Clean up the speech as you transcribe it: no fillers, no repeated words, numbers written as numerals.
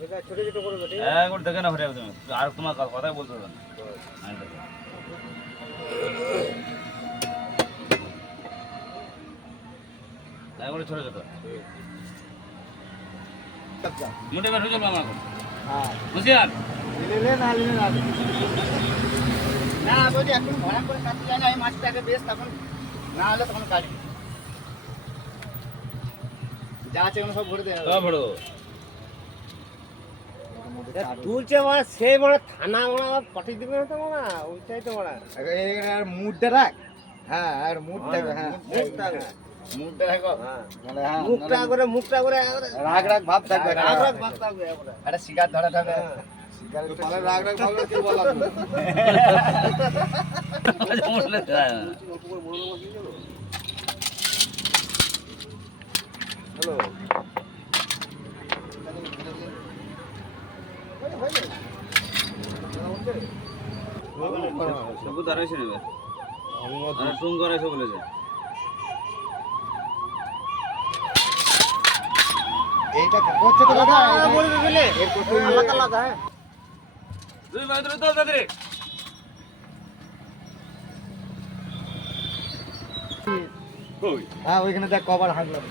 ছোট ছোট করে বেটে একবার দেখে না ভরে তুমি আর তোমার কথাই বলতে হবে না একবার ছোট ছোট মোটে বের হয়ে যাবে আমার হ্যাঁ হুশিয়ার নিলে না না বলি এখন ভরা করে কাটতে যায় না এই মাছটাকে বেশ তখন না হলে তখন কাটবি যা আছে ওগুলো সব ভরে দেয় সব ভরো তুলছে মানে সে মানে থানা মানে পাঠিয়ে দিবে না তো মানে ওইটাই তো মানে আর মুডটা রাখ হ্যাঁ আর মুডটা হ্যাঁ মুডটা রাখো মানে হ্যাঁ মুখটা করে রাগ ভাব থাকবে রাগ ভাব থাকবে একটা শিকার ধরা থাকবে শিকার রাগ ভাব কি বলা হ্যালো সবু দাঁড়াইছে নেবে আর টুম করাইছে বলেছে এইটা করছে তো দাদা বলবি বলে আলাদা আলাদা হ্যাঁ দুই ভাই ধরে তো দাদরে হ্যাঁ ওইখানে দেখ কভার হাঁটলাম